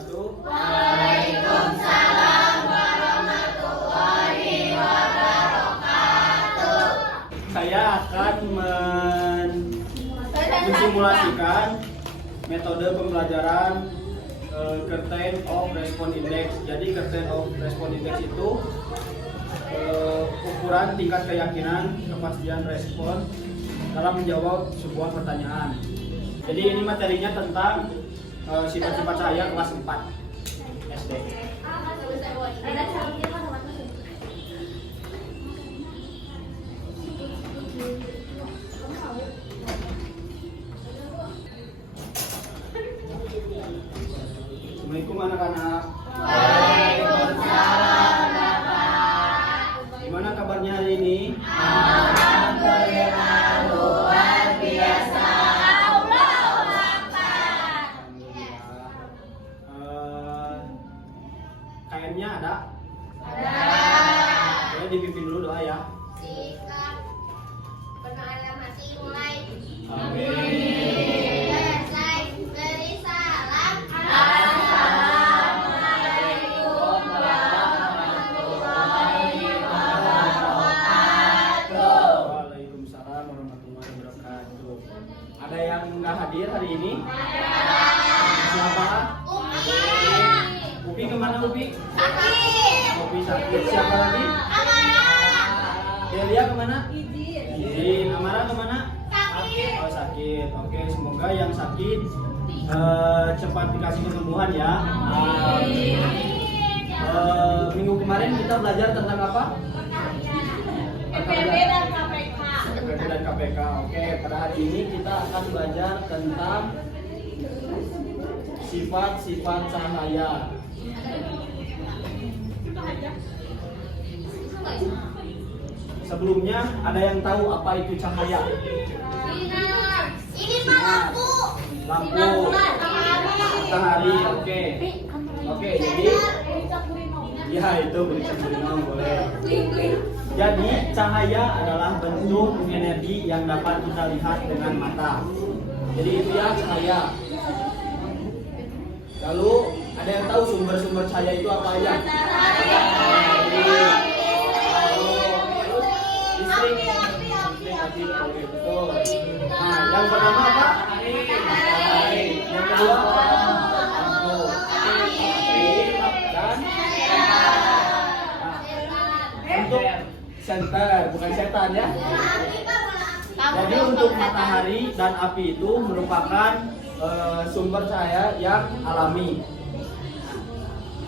wabarakatuh. Waalaikumsalam warahmatullahi wabarakatuh. Saya akan mensimulasikan metode pembelajaran Curtain of Response Index. Jadi Curtain of Response Index itu ukuran tingkat keyakinan kepastian respon dalam menjawab sebuah pertanyaan. Jadi ini materinya tentang sifat-sifat saya kelas 4 SD. Assalamualaikum anak-anak. Waalaikumsalam Bapak. Gimana kabarnya hari ini? Alhamdulillah luar biasa. Allahu Akbar. KM-nya ada? Ada. Boleh dipimpin dulu doa ya. Sikap penahan hati mulai. Amin. Selesai beri salam. Assalamualaikum warahmatullahi wabarakatuh. Waalaikumsalam warahmatullahi wabarakatuh. Ada yang nggak hadir hari ini? Siapa? Umi. Upi kemana Upi? Sakit. Upi sakit. Siapa lagi? Amara. Delia kemana? Izin. Izin. Amara kemana? Sakit. Oh sakit. Oke, semoga yang sakit cepat dikasih kesembuhan ya. Minggu kemarin kita belajar tentang apa? PPB dan KPK. PPB dan KPK. Oke, pada hari ini kita akan belajar tentang sifat-sifat cahaya. Sebelumnya ada yang tahu apa itu cahaya? Ini mah lampu. Lampu, matahari. Oke. Oke, jadi ya itu berita boleh. Jadi cahaya adalah bentuk energi yang dapat kita lihat dengan mata. Jadi itu ya cahaya. Lalu ada yang tahu sumber-sumber cahaya itu apa aja? Listrik. Listrik, oke, betul. Nah, yang pertama apa? Matahari. Yang kedua apa? Lampu. Dan untuk senter, bukan setan ya. Jadi untuk matahari dan api itu merupakan sumber cahaya yang alami.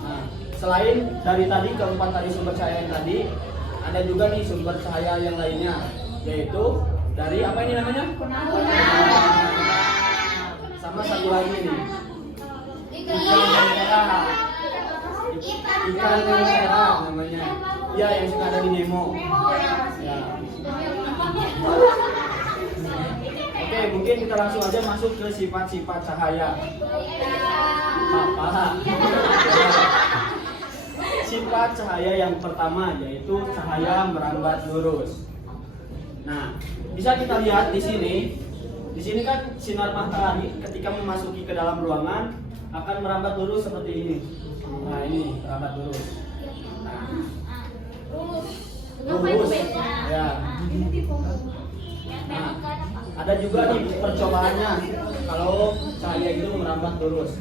Nah, selain dari tadi keempat tadi sumber cahaya yang tadi, ada juga nih sumber cahaya yang lainnya, yaitu dari apa ini namanya? Sama satu lagi nih. Ikan merah. Ikan merah namanya. Ya, yang suka ada di Nemo. Ya. Oke, mungkin kita langsung aja masuk ke sifat-sifat cahaya. Apa? Sifat cahaya yang pertama yaitu cahaya merambat lurus. Nah, bisa kita lihat di sini. Di sini kan sinar matahari ketika memasuki ke dalam ruangan akan merambat lurus seperti ini. Nah, ini merambat lurus. Nah, lurus. Ya. Nah, ada juga nih percobaannya kalau cahaya itu merambat lurus.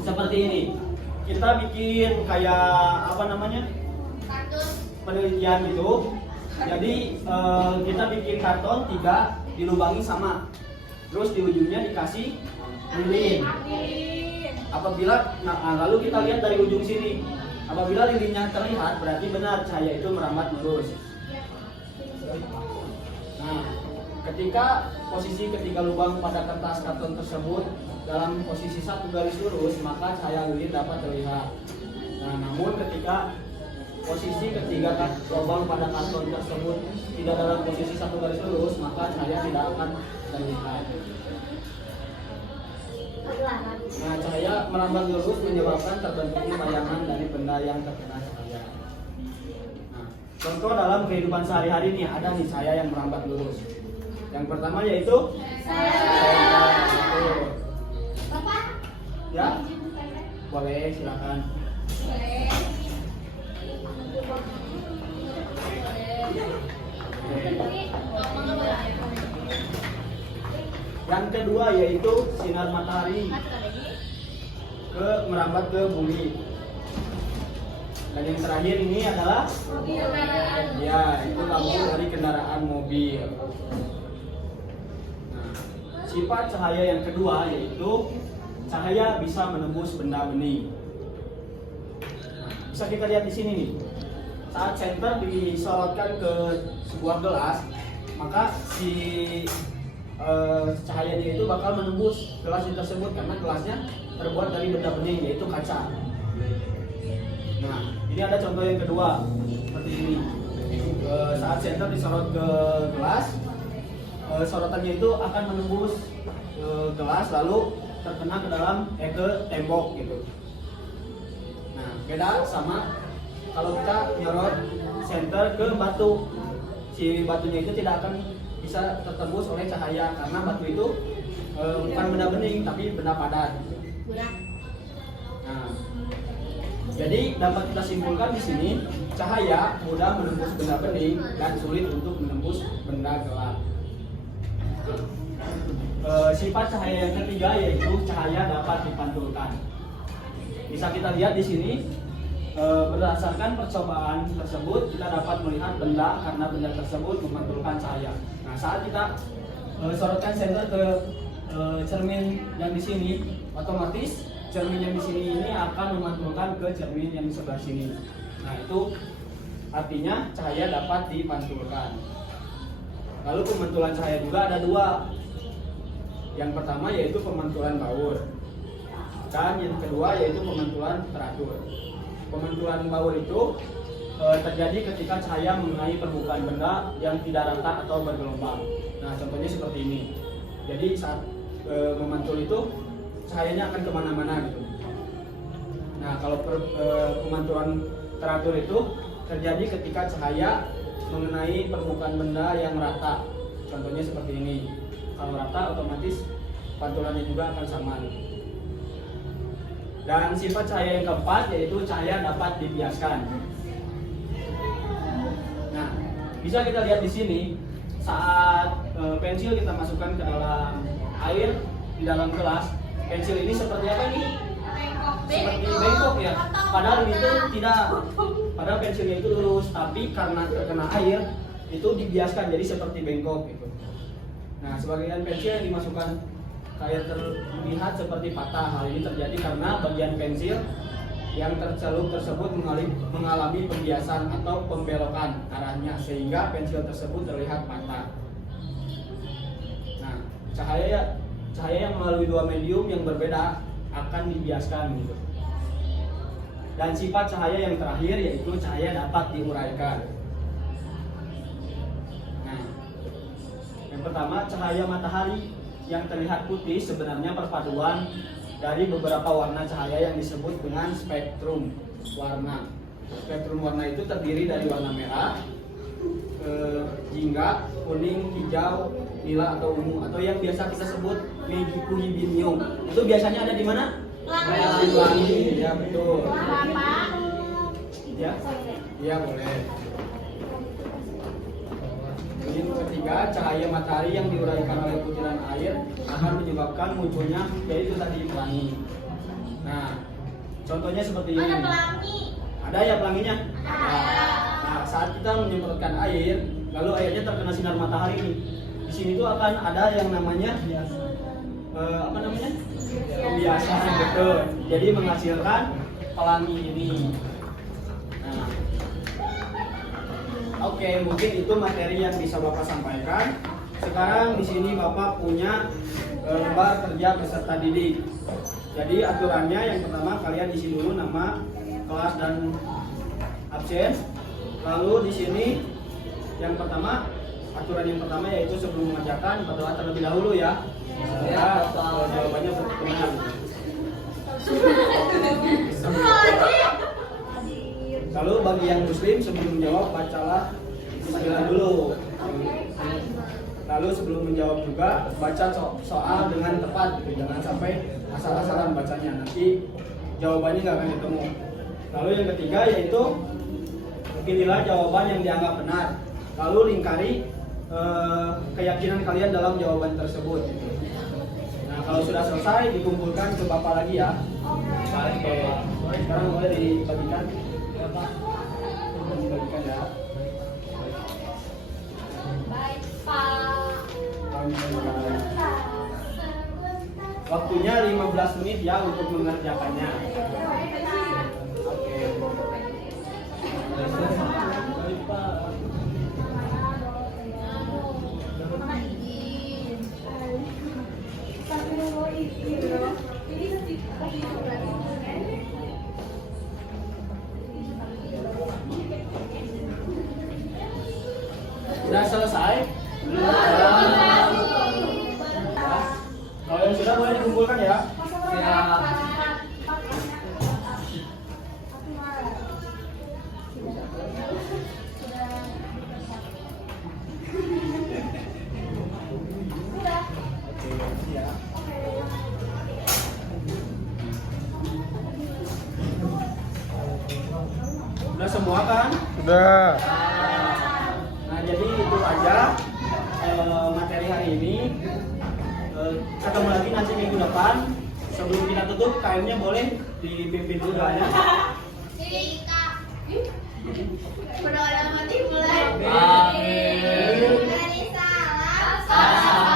Seperti ini. Kita bikin kayak apa namanya? Penelitian gitu. Jadi kita bikin karton 3 dilubangi sama. Terus di ujungnya dikasih lilin. Apabila lalu kita lihat dari ujung sini. Apabila lilinnya terlihat berarti benar cahaya itu merambat lurus. Nah, ketika lubang pada kertas karton tersebut dalam posisi satu garis lurus, maka cahaya lilin dapat terlihat. Nah, namun ketika posisi ketiga lubang pada karton tersebut tidak dalam posisi satu garis lurus, maka cahaya tidak akan terlihat. Nah, cahaya merambat lurus menyebabkan terbentuknya bayangan dari benda yang terkena cahaya. Nah, contoh dalam kehidupan sehari-hari nih ada nih cahaya yang merambat lurus. Yang pertama yaitu ya. Boleh, silakan. Boleh. Yang kedua yaitu sinar matahari merambat ke bumi. Dan yang terakhir ini adalah ya, itu lampu dari kendaraan mobil. Nah, sifat cahaya yang kedua yaitu cahaya bisa menembus benda bening. Nah, bisa kita lihat di sini nih. Saat senter disorotkan ke sebuah gelas, maka si cahayanya itu bakal menembus gelas tersebut karena gelasnya terbuat dari benda bening yaitu kaca. Nah, ini ada contoh yang kedua seperti ini. Saat senter disorot ke gelas, sorotannya itu akan menembus gelas lalu terkena ke dalam ke tembok gitu. Nah, beda sama kalau kita nyorot senter ke batu, si batunya itu tidak akan bisa tertembus oleh cahaya karena batu itu bukan benda bening tapi benda padat. Nah, jadi dapat kita simpulkan di sini cahaya mudah menembus benda bening dan sulit untuk menembus benda gelap. Sifat cahaya yang ketiga yaitu cahaya dapat dipantulkan. Bisa kita lihat di sini. Berdasarkan percobaan tersebut kita dapat melihat benda karena benda tersebut memantulkan cahaya. Nah, saat kita sorotkan senter ke cermin yang di sini, otomatis cermin yang di sini ini akan memantulkan ke cermin yang di sebelah sini. Nah, itu artinya cahaya dapat dipantulkan. Lalu pemantulan cahaya juga ada dua. Yang pertama yaitu pemantulan baur, dan yang kedua yaitu pemantulan teratur. Pemantulan baur itu terjadi ketika cahaya mengenai permukaan benda yang tidak rata atau bergelombang. Nah, contohnya seperti ini. Jadi saat memantul itu cahayanya akan kemana-mana gitu. Nah, kalau pemantulan teratur itu terjadi ketika cahaya mengenai permukaan benda yang rata. Contohnya seperti ini. Kalau rata otomatis pantulannya juga akan sama. Dan sifat cahaya yang keempat yaitu cahaya dapat dibiaskan. Nah, bisa kita lihat di sini saat pensil kita masukkan ke dalam air di dalam gelas, pensil ini seperti apa nih? Seperti bengkok ya. Padahal itu tidak. Padahal pensilnya itu lurus, tapi karena terkena air itu dibiaskan jadi seperti bengkok gitu. Nah, sebagian pensil yang dimasukkan kayak terlihat seperti patah. Hal ini terjadi karena bagian pensil yang tercelup tersebut mengalami pembiasan atau pembelokan arahnya sehingga pensil tersebut terlihat patah. Nah, cahaya yang melalui dua medium yang berbeda akan dibiaskan gitu. Dan sifat cahaya yang terakhir yaitu cahaya dapat diuraikan. Nah, yang pertama cahaya matahari yang terlihat putih sebenarnya perpaduan dari beberapa warna cahaya yang disebut dengan spektrum warna. Spektrum warna itu terdiri dari warna merah, jingga, kuning, hijau, nila atau ungu atau yang biasa kita sebut megikuhibinium. Itu biasanya ada di mana? Pelangi. Ya, betul. Ya, iya boleh. Yang ketiga, cahaya matahari yang diuraikan oleh butiran air akan menyebabkan munculnya yaitu tadi pelangi. Nah, contohnya seperti ini. Ada pelangi. Ada ya pelanginya? Nah, saat kita menyemprotkan air, lalu airnya terkena sinar matahari nih. Di sini tuh akan ada yang namanya apa namanya? Pembiasan, betul. Jadi menghasilkan pelangi ini. Nah, oke, mungkin itu materi yang bisa Bapak sampaikan. Sekarang di sini Bapak punya lembar kerja peserta didik. Jadi aturannya yang pertama kalian isi dulu nama, kelas dan absen. Lalu di sini yang pertama aturan yang pertama yaitu sebelum mengerjakan berdoa terlebih dahulu ya. Ya, jawabannya benar. Lalu bagi yang muslim sebelum menjawab bacalah bismillah dulu. Lalu sebelum menjawab juga baca soal dengan tepat gitu. Jangan sampai asal-asalan bacanya. Nanti jawabannya nggak akan ketemu. Lalu yang ketiga yaitu pilihlah jawaban yang dianggap benar. Lalu lingkari keyakinan kalian dalam jawaban tersebut. Nah, kalau sudah selesai dikumpulkan ke Bapak lagi ya. Oke. Sekarang boleh dibagikan. Dibagikan ya. Baik, Pak. Waktunya 15 menit ya untuk mengerjakannya. Oke. Baik, Pak. Sudah selesai? Kalau yang sudah boleh dikumpulkan ya. Sudah semua kan? Sudah. Nah, jadi itu aja materi hari ini. Ketemu lagi nanti minggu depan. Sebelum kita tutup, kainnya boleh dipimpin dulu doanya. Ini Kak. Berdoa dalam hati mulai. Amin. Dari salam.